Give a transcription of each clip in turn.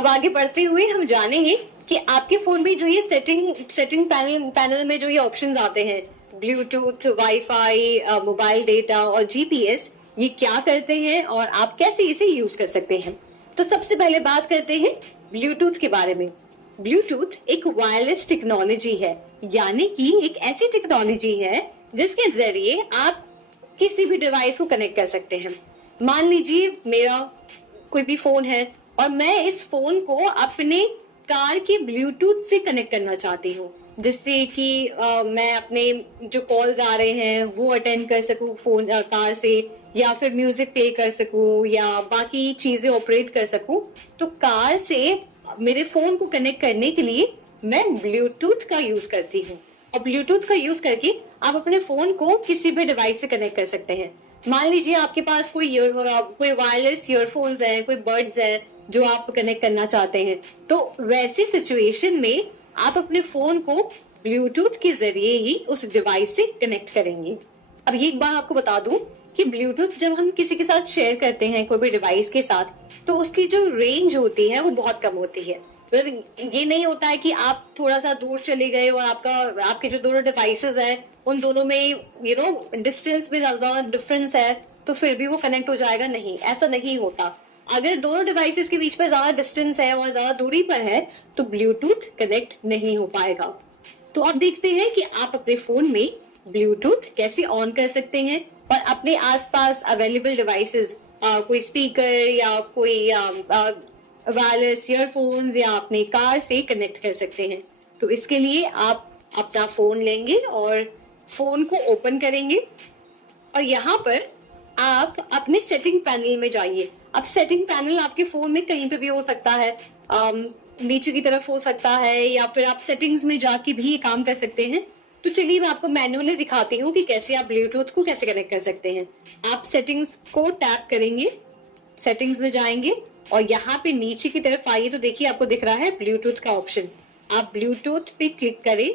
अब आगे बढ़ते हुए हम जानेंगे कि आपके फोन में जो ये सेटिंग पैनल में जो ये ऑप्शंस आते हैं, ब्लूटूथ, वाईफाई, मोबाइल डेटा और जीपीएस, ये क्या करते हैं और आप कैसे इसे यूज कर सकते हैं। तो सबसे पहले बात करते हैं ब्लूटूथ के बारे में। ब्लूटूथ एक वायरलेस टेक्नोलॉजी है, यानी कि एक ऐसी टेक्नोलॉजी है जिसके जरिए आप किसी भी डिवाइस को कनेक्ट कर सकते हैं। मान लीजिए मेरा कोई भी फोन है और मैं इस फोन को अपने कार के ब्लूटूथ से कनेक्ट करना चाहती हूँ, जिससे कि मैं अपने जो कॉल्स आ रहे हैं वो अटेंड कर सकूँ फोन कार से, या फिर म्यूजिक प्ले कर सकूँ या बाकी चीजें ऑपरेट कर सकूँ। तो कार से मेरे फोन को कनेक्ट करने के लिए मैं ब्लूटूथ का यूज करती हूँ, और ब्लूटूथ का यूज करके आप अपने फोन को किसी भी डिवाइस से कनेक्ट कर सकते हैं। मान लीजिए आपके पास कोई वायरलेस ईयरफोन्स है, कोई बड्स है जो आप कनेक्ट करना चाहते हैं, तो वैसी सिचुएशन में आप अपने फोन को ब्लूटूथ के जरिए ही उस डिवाइस से कनेक्ट करेंगे। अब ये एक बात आपको बता दूं कि ब्लूटूथ जब हम किसी के साथ शेयर करते हैं, कोई भी डिवाइस के साथ, तो उसकी जो रेंज होती है वो बहुत कम होती है। तो ये नहीं होता है कि आप थोड़ा सा दूर चले गए और आपके जो दोनों डिवाइसेस हैं उन दोनों में डिस्टेंस में ज्यादा डिफरेंस है तो फिर भी वो कनेक्ट हो जाएगा। नहीं, ऐसा नहीं होता। अगर दोनों डिवाइसेस के बीच में ज्यादा डिस्टेंस है और ज्यादा दूरी पर है तो ब्लूटूथ कनेक्ट नहीं हो पाएगा। तो अब देखते हैं कि आप अपने फोन में ब्लूटूथ कैसे ऑन कर सकते हैं और अपने आसपास अवेलेबल डिवाइसेस, कोई स्पीकर या कोई वायरलेस ईयरफोन्स या अपने कार से कनेक्ट कर सकते हैं। तो इसके लिए आप अपना फोन लेंगे और फोन को ओपन करेंगे और यहाँ पर आप अपने सेटिंग पैनल में जाइए। अब सेटिंग पैनल आपके फोन में कहीं पे भी हो सकता है, नीचे की तरफ हो सकता है, या फिर आप सेटिंग्स में जाके भी ये काम कर सकते हैं। तो चलिए मैं आपको मैनुअली दिखाती हूँ कि कैसे आप ब्लूटूथ को कैसे कनेक्ट कर सकते हैं। आप सेटिंग्स को टैप करेंगे, सेटिंग्स में जाएंगे और यहाँ पे नीचे की तरफ आइए तो देखिए आपको दिख रहा है ब्लूटूथ का ऑप्शन। आप ब्लूटूथ पे क्लिक करें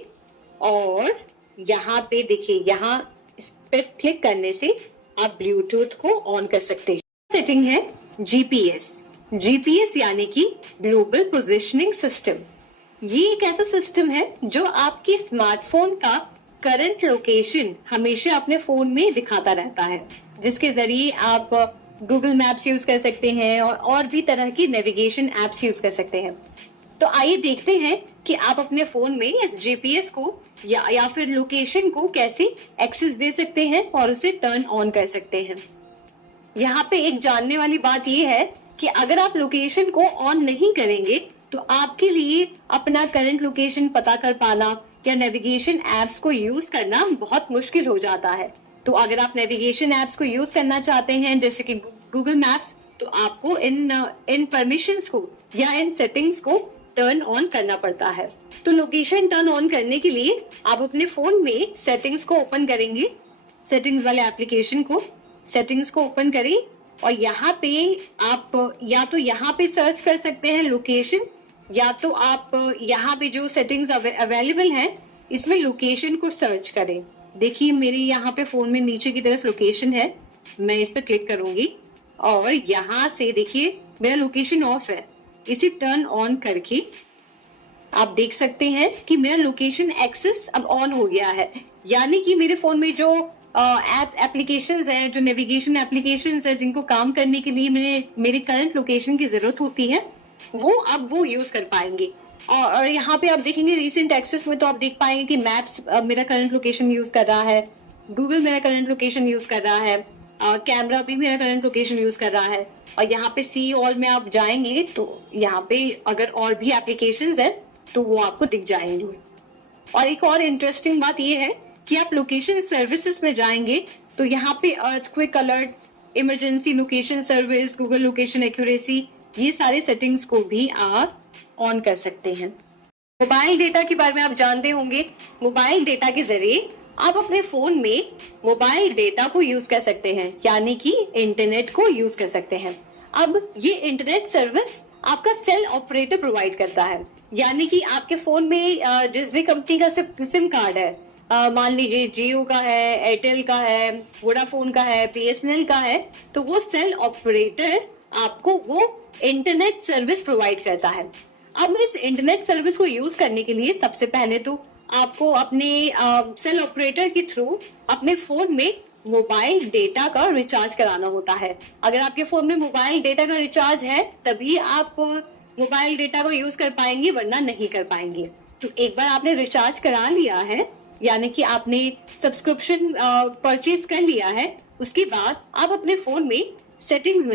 और यहाँ पे देखिए, यहाँ इस पे क्लिक करने से आप ब्लूटूथ को ऑन कर सकते हैं। सेटिंग है जीपीएस। जीपीएस यानी कि ग्लोबल पोजिशनिंग सिस्टम। ये एक ऐसा सिस्टम है जो आपके स्मार्टफोन का करंट लोकेशन हमेशा अपने फोन में दिखाता रहता है, जिसके जरिए आप गूगल मैप्स यूज कर सकते हैं और भी तरह की नेविगेशन एप्स यूज कर सकते हैं। तो आइए देखते हैं कि आप अपने फोन में इस जीपीएस को या फिर लोकेशन को कैसे एक्सेस दे सकते हैं और उसे टर्न ऑन कर सकते हैं। यहाँ पे एक जानने वाली बात यह है कि अगर आप लोकेशन को ऑन नहीं करेंगे तो आपके लिए अपना करंट लोकेशन पता कर पाना या नेविगेशन एप्स को यूज करना बहुत मुश्किल हो जाता है। तो अगर आप नेविगेशन एप्स को यूज करना चाहते हैं जैसे कि गूगल मैप्स, तो आपको इन परमिशंस को या इन सेटिंग्स को टर्न ऑन करना पड़ता है। तो लोकेशन टर्न ऑन करने के लिए आप अपने फोन में सेटिंग्स को ओपन करेंगे, सेटिंग्स वाले एप्लीकेशन को, सेटिंग्स को ओपन करें और यहाँ पे आप या तो यहाँ पे सर्च कर सकते हैं लोकेशन, या तो आप यहाँ पे जो सेटिंग्स अवेलेबल हैं इसमें लोकेशन को सर्च करें। देखिए मेरे यहाँ पे फोन में नीचे की तरफ लोकेशन है, मैं इस पर क्लिक करूंगी और यहाँ से देखिए मेरा लोकेशन ऑफ है। इसे टर्न ऑन करके आप देख सकते हैं कि मेरा लोकेशन एक्सेस अब ऑन हो गया है, यानी कि मेरे फोन में जो एप्लीकेशंस हैं, जो नेविगेशन एप्लीकेशंस हैं जिनको काम करने के लिए मेरे करंट लोकेशन की जरूरत होती है, वो यूज कर पाएंगे। और यहाँ पे आप देखेंगे रिसेंट एक्सेस में तो आप देख पाएंगे कि मैप्स मेरा करंट लोकेशन यूज कर रहा है, गूगल मेरा करंट लोकेशन यूज कर रहा है, कैमरा भी मेरा करंट लोकेशन यूज कर रहा है। और यहाँ पे सी ऑल में आप जाएंगे तो यहाँ पे अगर और भी एप्लीकेशंस है तो वो आपको दिख जाएंगे। और एक और इंटरेस्टिंग बात ये है कि आप लोकेशन सर्विसेज में जाएंगे तो यहाँ पे earthquake alert, emergency location service, Google location accuracy, ये सारे सेटिंग्स को भी आप ऑन कर सकते हैं। मोबाइल डेटा के बारे में आप जानते होंगे। मोबाइल डेटा के जरिए आप अपने फोन में मोबाइल डेटा को यूज कर सकते हैं, यानी कि इंटरनेट को यूज कर सकते हैं। अब ये इंटरनेट सर्विस आपका सेल ऑपरेटर प्रोवाइड करता है, यानी कि आपके फोन में जिस भी कंपनी का सिम कार्ड है, मान लीजिए जियो का है, एयरटेल का है, वोडाफोन का है, बीएसएनएल का है, तो वो सेल ऑपरेटर आपको वो इंटरनेट सर्विस प्रोवाइड करता है। अब इस इंटरनेट सर्विस को यूज करने के लिए सबसे पहले तो आपको अपने सेल ऑपरेटर के थ्रू अपने फोन में मोबाइल डेटा का रिचार्ज कराना होता है। अगर आपके फोन में मोबाइल डेटा का रिचार्ज है तभी आप मोबाइल डेटा को यूज कर पाएंगे, वरना नहीं कर पाएंगे। तो एक बार आपने रिचार्ज करा लिया है, यानी कि आपने सब्सक्रिप्शन परचेज कर लिया है, उसके बाद आप अपने फोन में सेटिंग्स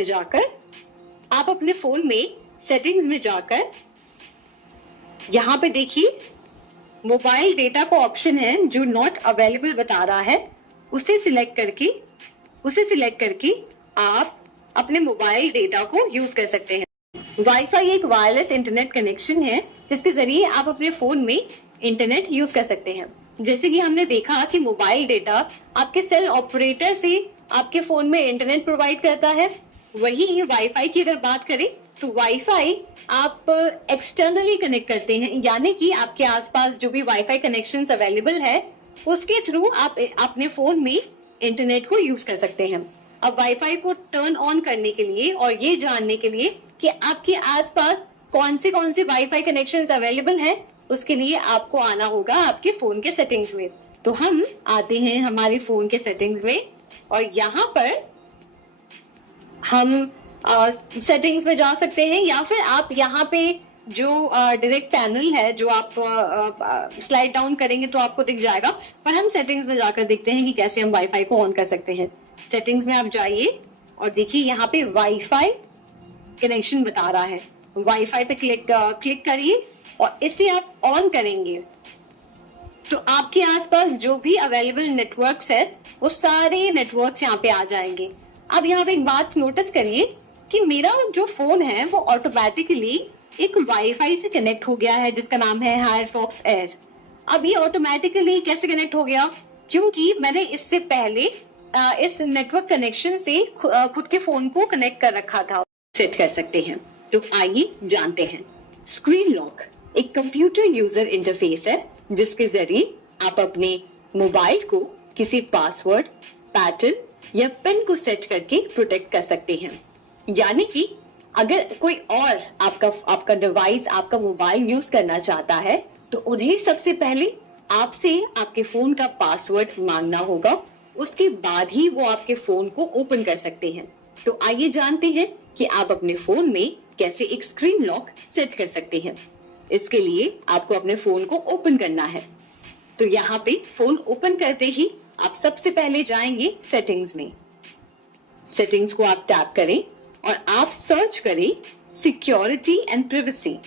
में जाकर यहाँ पे देखिए मोबाइल डेटा का ऑप्शन है जो नॉट अवेलेबल बता रहा है, उसे सिलेक्ट करके आप अपने मोबाइल डेटा को यूज कर सकते हैं। वाईफाई एक वायरलेस इंटरनेट कनेक्शन है जिसके जरिए आप अपने फोन में इंटरनेट यूज कर सकते हैं। जैसे कि हमने देखा कि मोबाइल डेटा आपके सेल ऑपरेटर से आपके फोन में इंटरनेट प्रोवाइड करता है, वही वाईफाई की अगर बात करें तो वाईफाई आप एक्सटर्नली कनेक्ट करते हैं, यानी कि आपके आसपास जो भी वाईफाई कनेक्शंस अवेलेबल है उसके थ्रू आप अपने फोन में इंटरनेट को यूज कर सकते हैं। अब वाईफाई को टर्न ऑन करने के लिए और ये जानने के लिए कि आपके आसपास कौन से वाईफाई कनेक्शंस अवेलेबल हैं, उसके लिए आपको आना होगा आपके फोन के सेटिंग्स में। तो हम आते हैं हमारे फोन के सेटिंग्स में और यहाँ पर हम सेटिंग्स में जा सकते हैं, या फिर आप यहाँ पे जो डायरेक्ट पैनल है जो आप स्लाइड डाउन करेंगे तो आपको दिख जाएगा, पर हम सेटिंग्स में जाकर देखते हैं कि कैसे हम वाईफाई को ऑन कर सकते हैं। सेटिंग्स में आप जाइए और देखिए यहाँ पे वाईफाई कनेक्शन बता रहा है, वाईफाई पे क्लिक करिए और इसे आप ऑन करेंगे तो आपके आसपास जो भी अवेलेबल नेटवर्क्स है वो सारे नेटवर्क्स यहाँ पे आ जाएंगे। अब यहाँ पे एक बात नोटिस करिए कि मेरा जो फोन है वो ऑटोमेटिकली एक वाईफाई से कनेक्ट हो गया है जिसका नाम है फायरफॉक्स एयर। अब ये ऑटोमेटिकली कैसे कनेक्ट हो गया? क्योंकि मैंने इससे पहले इस नेटवर्क कनेक्शन से खुद के फोन को कनेक्ट कर रखा था। सेट कर सकते हैं, तो आइए जानते हैं। स्क्रीन लॉक एक कंप्यूटर यूजर इंटरफेस है जिसके जरिए आप अपने मोबाइल को किसी पासवर्ड, पैटर्न या पिन को सेट करके प्रोटेक्ट कर सकते हैं। यानी कि अगर कोई और आपका डिवाइस, आपका मोबाइल यूज करना चाहता है तो उन्हें सबसे पहले आपसे आपके फोन का पासवर्ड मांगना होगा, उसके बाद ही वो आपके फोन को ओपन कर सकते हैं। तो आइए जानते हैं कि आप अपने फोन में कैसे एक स्क्रीन लॉक सेट कर सकते हैं। इसके लिए आपको अपने फोन को ओपन करना है। तो यहाँ पे फोन ओपन करते ही आप सबसे पहले जाएंगे सेटिंग्स में। सेटिंग्स को आप टैप करें और आप सर्च करें सिक्योरिटी एंड प्राइवेसी।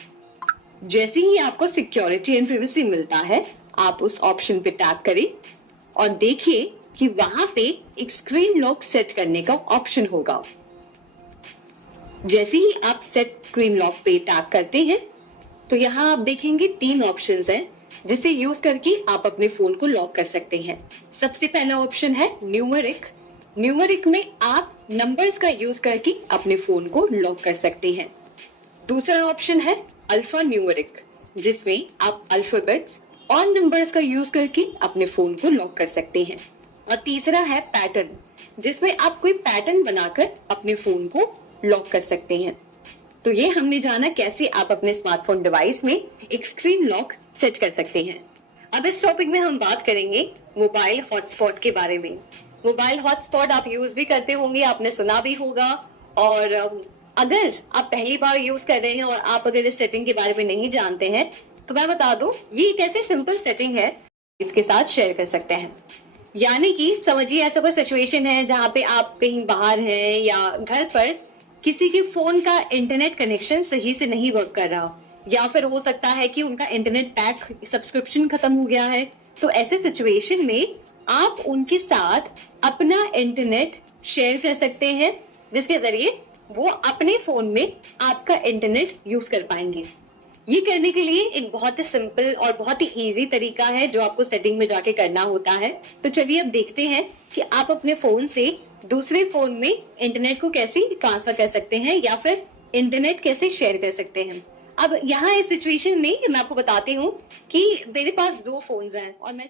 जैसे ही आपको सिक्योरिटी एंड प्राइवेसी मिलता है आप उस ऑप्शन पे टैप करें और देखिए कि वहां पे एक स्क्रीन लॉक सेट करने का ऑप्शन होगा। जैसे ही आप सेट स्क्रीन लॉक पे टैप करते हैं तो यहाँ आप देखेंगे 3 ऑप्शंस हैं जिसे यूज करके आप अपने फोन को लॉक कर सकते हैं। सबसे पहला ऑप्शन है न्यूमेरिक। न्यूमेरिक में आप नंबर्स का यूज करके अपने फोन को लॉक कर सकते हैं। दूसरा ऑप्शन है अल्फा न्यूमेरिक, जिसमें आप अल्फाबेट्स और नंबर्स का यूज करके अपने फोन को लॉक कर सकते हैं। और तीसरा है पैटर्न, जिसमें आप कोई पैटर्न बनाकर अपने फोन को लॉक कर सकते हैं। तो ये हमने जाना कैसे आप अपने स्मार्टफोन डिवाइस में एक स्क्रीन लॉक सेट कर सकते हैं। अब इस टॉपिक में हम बात करेंगे मोबाइल हॉटस्पॉट के बारे में। मोबाइल हॉटस्पॉट आप यूज भी करते होंगे, आपने सुना भी होगा, और अगर आप पहली बार यूज कर रहे हैं और आप अगर इस सेटिंग के बारे में नहीं जानते हैं तो मैं बता दूं ये एक ऐसी सिंपल सेटिंग है इसके साथ शेयर कर सकते हैं। यानी कि समझिए ऐसा कोई सिचुएशन है जहाँ पे आप कहीं बाहर हैं या घर पर किसी के फोन का इंटरनेट कनेक्शन सही से नहीं वर्क कर रहा, या फिर हो सकता है कि उनका इंटरनेट पैक सब्सक्रिप्शन खत्म हो गया है। तो ऐसे सिचुएशन में आप उनके साथ अपना इंटरनेट शेयर कर सकते हैं जिसके जरिए वो अपने फोन में आपका इंटरनेट यूज कर पाएंगे। ये करने के लिए एक बहुत ही सिंपल और बहुत ही इजी तरीका है जो आपको सेटिंग में जाके करना होता है। तो चलिए अब देखते हैं कि आप अपने फोन से दूसरे फोन में इंटरनेट को कैसे ट्रांसफर कर सकते हैं या फिर इंटरनेट कैसे शेयर कर सकते हैं। अब यहाँ इस सिचुएशन में मैं आपको बताती हूँ कि मेरे पास 2 फोन्स हैं और मैं